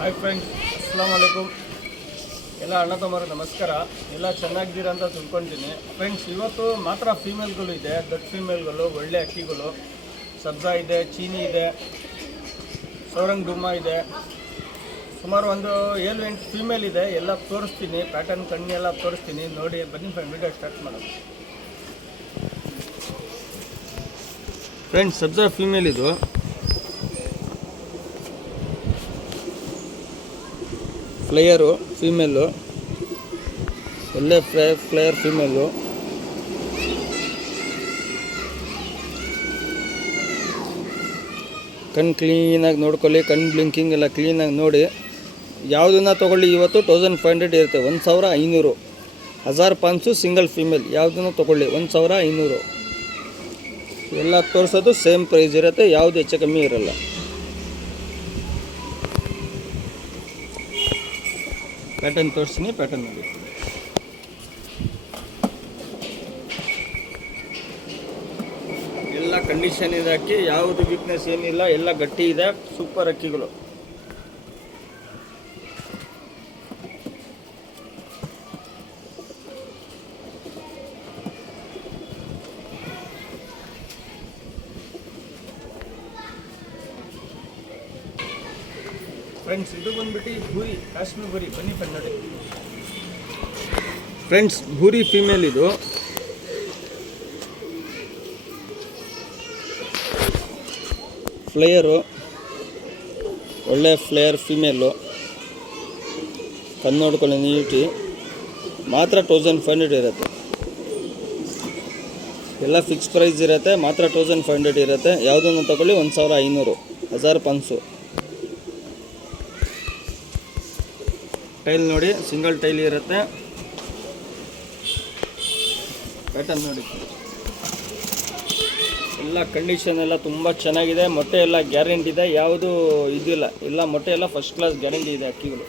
Hi friends, ಅಸ್ಸಲಾಮ್ ವಲೈಕುಮ್. ಎಲ್ಲ ಅಣ್ಣ ತಮ್ಮರು ನಮಸ್ಕಾರ. ಎಲ್ಲ ಚೆನ್ನಾಗಿದ್ದೀರಾ ಅಂತ ತಿಳ್ಕೊತೀನಿ. ಫ್ರೆಂಡ್ಸ್, ಇವತ್ತು ಮಾತ್ರ ಫೀಮೇಲ್ಗಳು ಇದೆ, ದೊಡ್ಡ ಫೀಮೇಲ್ಗಳು, ಒಳ್ಳೆ ಅಕ್ಕಿಗಳು. ಸಬ್ಜಾ ಇದೆ, ಚೀನಿ ಇದೆ, ಸೌರಂಗ್ ಡುಮ್ಮ ಇದೆ. ಸುಮಾರು ಒಂದು 7-8 ಫೀಮೇಲ್ ಇದೆ. ಎಲ್ಲ ತೋರಿಸ್ತೀನಿ, ಪ್ಯಾಟರ್ನ್ ಕಣ್ಣೆಲ್ಲ ತೋರಿಸ್ತೀನಿ. ನೋಡಿ ಬನ್ನಿ ಫ್ರೆಂಡ್, ವಿಡಿಯೋ ಸ್ಟಾರ್ಟ್ ಮಾಡೋದು. ಫ್ರೆಂಡ್ಸ್, ಸಬ್ಜಾ ಫೀಮೇಲ್ ಇದು. ಫ್ಲೇಯರು ಫೀಮೇಲು, ಒಳ್ಳೆ ಫ್ಲೇಯರ್ ಫೀಮೇಲು. ಕಣ್ಣು ಕ್ಲೀನಾಗಿ ನೋಡ್ಕೊಳ್ಳಿ, ಕಣ್ಣು ಬ್ಲಿಂಕಿಂಗ್ ಎಲ್ಲ ಕ್ಲೀನಾಗಿ ನೋಡಿ. ಯಾವುದನ್ನ ತೊಗೊಳ್ಳಿ ಇವತ್ತು 1500 ಇರುತ್ತೆ. 1500 1500 ಸಿಂಗಲ್ ಫೀಮೇಲ್. ಯಾವುದನ್ನು ತೊಗೊಳ್ಳಿ 1500. ಎಲ್ಲ ತೋರಿಸೋದು ಸೇಮ್ ಪ್ರೈಸ್ ಇರುತ್ತೆ, ಯಾವುದು ಹೆಚ್ಚು ಕಮ್ಮಿ ಇರಲ್ಲ. ಪ್ಯಾಟರ್ನ್ ತೋರಿಸ್ತೀನಿ, ಪ್ಯಾಟರ್ನ್ ನೋಡಿ. ಎಲ್ಲ ಕಂಡೀಷನ್ ಇದೆ ಅಕ್ಕಿ, ಯಾವುದು ವೀಕ್ನೆಸ್ ಏನಿಲ್ಲ, ಎಲ್ಲ ಗಟ್ಟಿ ಇದೆ. ಸೂಪರ್ ಅಕ್ಕಿಗಳು. ಫ್ರೆಂಡ್ಸ್, ಇದು ಬಂದ್ಬಿಟ್ಟು ಭೂರಿ, ಕಾಶ್ಮೀರ್ ಭೂರಿ. ಬನ್ನಿ ಫ್ರೆಂಡ್ ನೋಡಿ. ಫ್ರೆಂಡ್ಸ್, ಭೂರಿ ಫೀಮೇಲ್ ಇದು. ಫ್ಲೇಯರು, ಒಳ್ಳೆ ಫ್ಲೇಯರ್ ಫೀಮೇಲು. ಕಣ್ಣು ನೋಡ್ಕೊಳ್ಳಿ ನೀಟಿ. ಮಾತ್ರ 1500 ಇರುತ್ತೆ. ಎಲ್ಲ ಫಿಕ್ಸ್ ಪ್ರೈಸ್ ಇರುತ್ತೆ, ಮಾತ್ರ 1500 ಇರುತ್ತೆ. ಯಾವುದನ್ನು ತಗೊಳ್ಳಿ 1500 1500. ಟೈಲ್ ನೋಡಿ, ಸಿಂಗಲ್ ಟೈಲ್ ಇರುತ್ತೆ. ಪ್ಯಾಟರ್ನ್ ನೋಡಿ. ಎಲ್ಲ ಕಂಡೀಷನ್ ಎಲ್ಲ ತುಂಬ ಚೆನ್ನಾಗಿದೆ. ಮೊಟ್ಟೆ ಎಲ್ಲ ಗ್ಯಾರಂಟಿ ಇದೆ, ಯಾವುದು ಇದಿಲ್ಲ. ಎಲ್ಲ ಮೊಟ್ಟೆ ಎಲ್ಲ ಫಸ್ಟ್ ಕ್ಲಾಸ್ ಗ್ಯಾರಂಟಿ ಇದೆ ಅಕ್ಕಿಗಳು.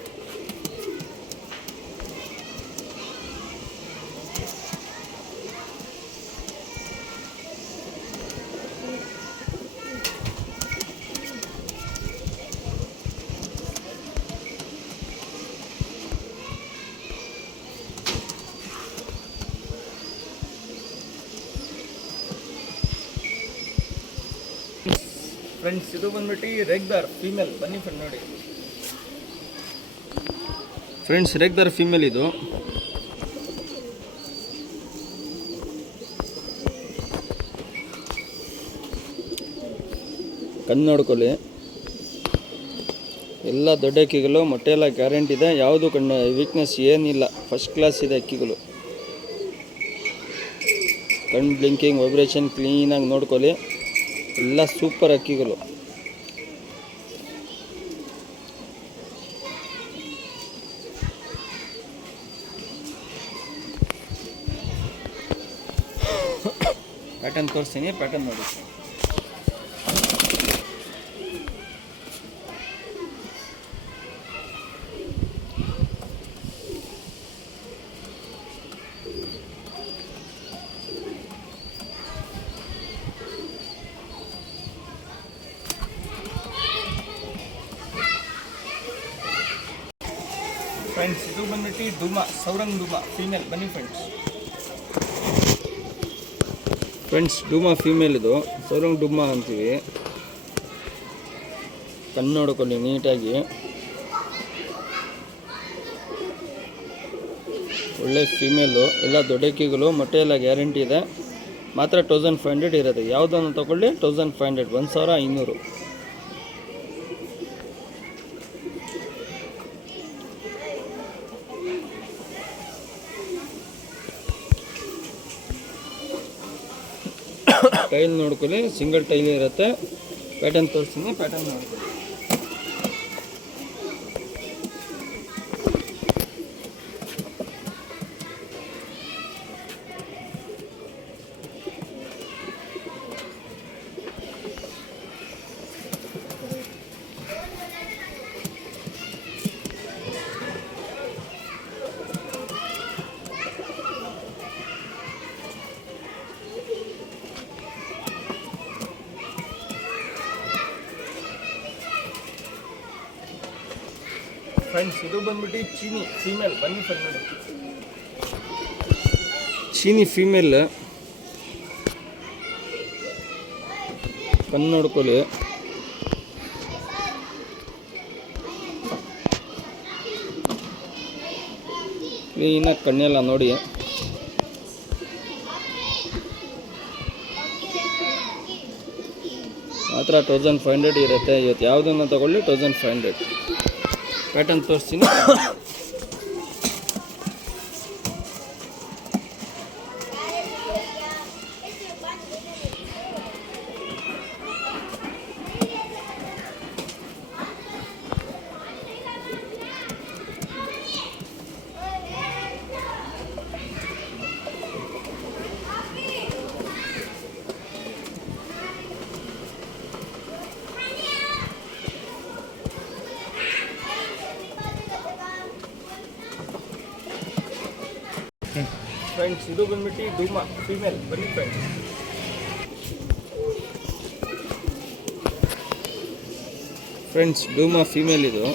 ಫ್ರೆಂಡ್ಸ್, ಇದು ಬಂದ್ಬಿಟ್ಟು ರೆಗ್ದರ್ ಫೀಮೇಲ್. ಬನ್ನಿ ಫ್ರೆಂಡ್ ನೋಡಿ. ಫ್ರೆಂಡ್ಸ್, ರೆಗ್ದರ್ ಫೀಮೇಲ್ ಇದು. ಕಣ್ಣು ನೋಡ್ಕೊಳ್ಳಿ. ಎಲ್ಲ ದೊಡ್ಡ ಅಕ್ಕಿಗಳು, ಮೊಟ್ಟೆ ಎಲ್ಲ ಗ್ಯಾರಂಟಿ ಇದೆ, ಯಾವುದು ಕಣ್ಣು ವೀಕ್ನೆಸ್ ಏನಿಲ್ಲ. ಫಸ್ಟ್ ಕ್ಲಾಸ್ ಇದೆ ಅಕ್ಕಿಗಳು. ಕಣ್ಣು ಬ್ಲಿಂಕಿಂಗ್, ವೈಬ್ರೇಷನ್ ಕ್ಲೀನಾಗಿ ನೋಡ್ಕೊಳ್ಳಿ. ಎಲ್ಲ ಸೂಪರ್ ಅಕ್ಕಿಗಳು. ಪ್ಯಾಟರ್ನ್ ತೋರಿಸ್ತೀನಿ, ಪ್ಯಾಟರ್ನ್ ನೋಡಿ. ಫ್ರೆಂಡ್ಸ್, ಇದು ಬಂದ್ಬಿಟ್ಟು ಡುಮಾ, ಸೌರಂಗ್ ಡುಮಾ ಫೀಮೇಲ್. ಬನ್ನಿ ಫ್ರೆಂಡ್ಸ್. ಫ್ರೆಂಡ್ಸ್, ಡುಮಾ ಫೀಮೇಲ್ ಇದು. ಸೌರಂಗ್ ಡುಮಾ ಅಂತೀವಿ. ಕಣ್ಣು ನೋಡ್ಕೊಳ್ಳಿ ನೀಟಾಗಿ. ಒಳ್ಳೆ ಫೀಮೇಲು, ಎಲ್ಲ ದೊಡ್ಡಕ್ಕಿಗಳು, ಮೊಟ್ಟೆ ಎಲ್ಲ ಗ್ಯಾರಂಟಿ ಇದೆ. ಮಾತ್ರ 1500 ಇರುತ್ತೆ. ಯಾವುದನ್ನು ತಗೊಳ್ಳಿ 1500 1500. ಟೈಲ್ ನೋಡ್ಕೊಳ್ಳಿ, ಸಿಂಗಲ್ ಟೈಲ್ ಇರುತ್ತೆ. ಪ್ಯಾಟರ್ನ್ ತೋರಿಸ್ತೀನಿ, ಪ್ಯಾಟರ್ನ್ ನೋಡ್ಕೊಳ್ಳಿ. ಫ್ರೆಂಡ್ಸ್ ಇದು ಬಂದ್ಬಿಟ್ಟು ಚೀನಿ ಫೀಮೇಲ್. ಬನ್ನಿ ಫ್ರೆಂಡ್ ನೋಡಿ, ಚೀನಿ ಫೀಮೇಲ್. ಕಣ್ಣು ನೋಡ್ಕೊಳ್ಳಿ, ಕ್ಲೀನಾಗಿ ಕಣ್ಣೆಲ್ಲ ನೋಡಿ. ಮಾತ್ರ 1500 ಇರುತ್ತೆ. ಇವತ್ತು ಯಾವುದನ್ನು ತಗೊಳ್ಳಿ 1500. ಪ್ಯಾಟರ್ನ್ ತೋರಿಸ್ತೀನಿ. ಫ್ರೆಂಡ್ಸ್ ಇದು ಬಂದ್ಬಿಟ್ಟು ಡೂಮಾ ಫೀಮೇಲ್. ಬನ್ನಿ ಫ್ರೆಂಡ್ಸ್, ಫ್ರೆಂಡ್ಸ್ ಡೂಮಾ ಫೀಮೇಲ್ ಇದು.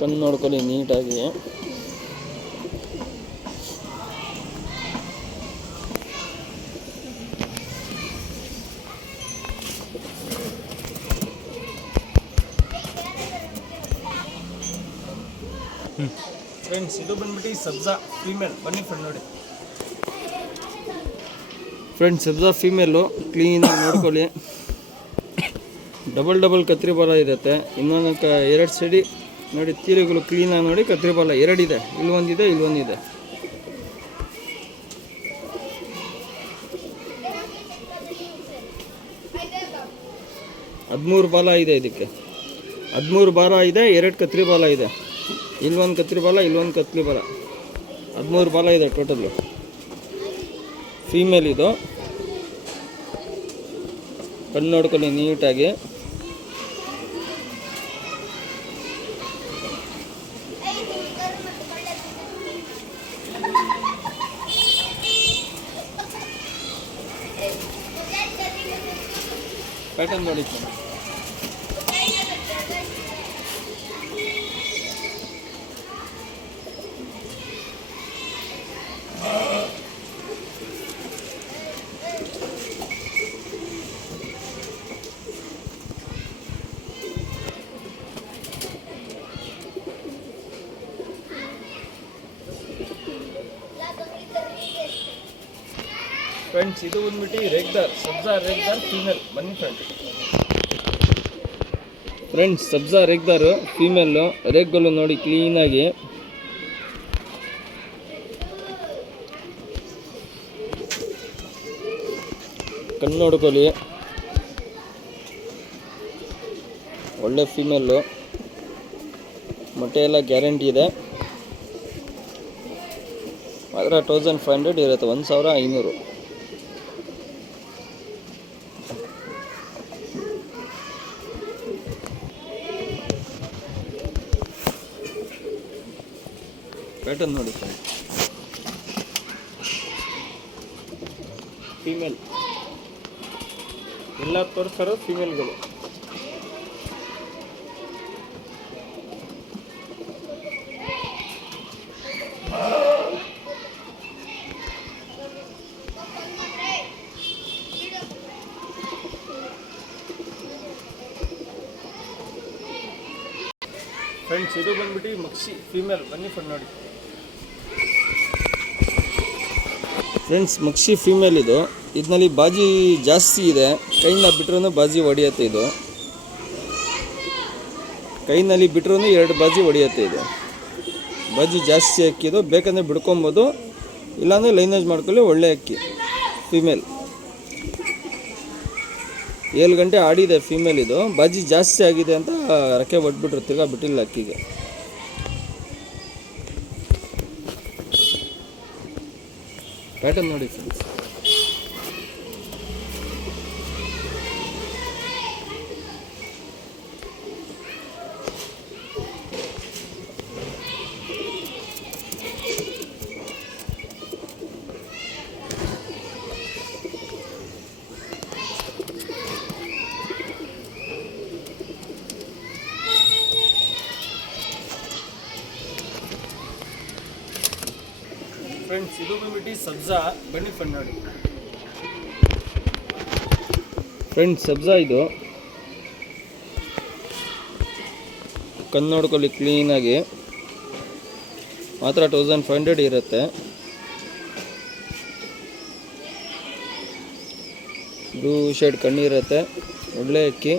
ಕಣ್ಣು ನೋಡ್ಕೊಳ್ಳಿ ನೀಟಾಗಿ. ಫ್ರೆಂಡ್ಸ್ ಇದು ಬಂದ್ಬಿಟ್ಟು ಸಬ್ಜಾ ಫೀಮೇಲ್. ಬನ್ನಿ ಫ್ರೆಂಡ್ ನೋಡಿ, ಫ್ರೆಂಡ್ಸ್ ಸಬ್ಜಾ ಫೀಮೇಲು. ಕ್ಲೀನಾಗಿ ನೋಡ್ಕೊಳ್ಳಿ. ಡಬಲ್ ಕತ್ರಿ ಬಾಲ ಇರುತ್ತೆ. ಇನ್ನೊಂದು 2 ಸೈಡಿ ನೋಡಿ, ತೀರೆಗಳು ಕ್ಲೀನಾಗಿ ನೋಡಿ. ಕತ್ರಿ ಬಾಲ 2 ಇದೆ, ಇಲ್ಲೊಂದಿದೆ, ಇಲ್ಲೊಂದಿದೆ. ಹದಿಮೂರು ಬಾಲ ಇದೆ ಇದಕ್ಕೆ. 13 ಬಾಲ ಇದೆ, 2 ಕತ್ರಿ ಬಾಲ ಇದೆ. ಇಲ್ಲೊಂದು ಕತ್ರಿ ಬಾಲ, ಇಲ್ಲೊಂದು ಕತ್ರಿ ಬಾಲ. 13 ಬಾಲ ಇದೆ ಟೋಟಲ್ಲು. ಫೀಮೇಲ್ ಇದು. ಕಣ್ಣು ನೋಡ್ಕೊಳ್ಳಿ ನೀಟಾಗಿ. ಪ್ಯಾಟರ್ನ್ ನೋಡಿ ಫ್ರೆಂಡ್ಸ್ ಇದು ಬಂದ್ಬಿಟ್ಟು ರೆಗ್ದಾರ್, ಸಬ್ಜಾ ರೆಗ್ದಾರ್ ಫೀಮೇಲ್. ಬನ್ನಿ ಫ್ರೆಂಡ್ಸ್ ಸಬ್ಜಾ ರೆಗ್ದಾರು ಫೀಮೇಲು. ರೆಗ್ಗಳು ನೋಡಿ ಕ್ಲೀನಾಗಿ. ಕಣ್ಣು ನೋಡ್ಕೊಳ್ಳಿ. ಒಳ್ಳೆ ಫೀಮೇಲು. ಮೊಟ್ಟೆ ಎಲ್ಲ ಗ್ಯಾರಂಟಿ ಇದೆ. ಮಾತ್ರ 1500 ಇರುತ್ತೆ, 1500. ಪ್ಯಾಟರ್ನ್ ನೋಡಿ ಫೀಮೇಲ್. ಎಲ್ಲ ತೋರಿಸ್ತಾರೋ ಫೀಮೇಲ್ಗಳು. ಫ್ರೆಂಡ್ಸ್ ಇದು ಬಂದ್ಬಿಟ್ಟು ಮಕ್ಷಿ ಫೀಮೇಲ್. ಬನ್ನಿ ಫ್ರೆಂಡ್ ನೋಡಿ, ಫ್ರೆಂಡ್ಸ್ ಮಕ್ಷಿ ಫೀಮೇಲ್ ಇದು. ಇದರಲ್ಲಿ ಬಾಜಿ ಜಾಸ್ತಿ ಇದೆ. ಕೈನ ಬಿಟ್ರೂ ಬಾಜಿ ಹೊಡೆಯುತ್ತೆ ಇದು. ಕೈನಲ್ಲಿ ಬಿಟ್ರೂ 2 ಬಾಜಿ ಹೊಡೆಯುತ್ತೆ ಇದು. ಬಾಜಿ ಜಾಸ್ತಿ ಅಕ್ಕಿದು. ಬೇಕಂದರೆ ಬಿಡ್ಕೊಬೋದು, ಇಲ್ಲಾಂದರೆ ಲೈನೇಜ್ ಮಾಡ್ಕೊಳ್ಳಿ. ಒಳ್ಳೆ ಅಕ್ಕಿ ಫೀಮೇಲ್. 7 ಗಂಟೆ ಆಡಿದೆ ಫೀಮೇಲ್ ಇದು. ಬಾಜಿ ಜಾಸ್ತಿ ಆಗಿದೆ ಅಂತ ರಕ್ಕೆ ಹೊಡ್ಬಿಟ್ರು, ತಿರ್ಗಾ ಬಿಟ್ಟಿಲ್ಲ ಅಕ್ಕಿಗೆ. ಪ್ಯಾಟರ್ನ್ ನೋಡಿ ಫ್ರೆಂಡ್ಸ್. ಫ್ರೆಂಡ್ಸ್, ಇದು ಬಂದ್ಬಿಟ್ಟು ಸಬ್ಜಾ. ಬನ್ನಿ ಫ್ರೆಂಡ್ ನೋಡಿ ಫ್ರೆಂಡ್ಸ್, ಸಬ್ಜಾ ಇದು ಕಣ್ಣು ನೋಡ್ಕೊಳ್ಳಿ ಕ್ಲೀನಾಗಿ. ಮಾತ್ರ 1500 ಇರುತ್ತೆ. ಬ್ಲೂ ಶೇಡ್ ಕಣ್ಣಿರುತ್ತೆ, ಒಳ್ಳೆ ಅಕ್ಕಿ.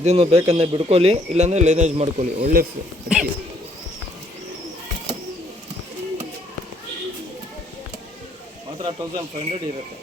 ಇದನ್ನು ಬೇಕಂದರೆ ಬಿಡ್ಕೊಳ್ಳಿ, ಇಲ್ಲಾಂದರೆ ಲೈನೇಜ್ ಮಾಡ್ಕೊಳ್ಳಿ. ಒಳ್ಳೆ ಅಕ್ಕಿ. ಮಾತ್ರ 1500 ಇರುತ್ತೆ.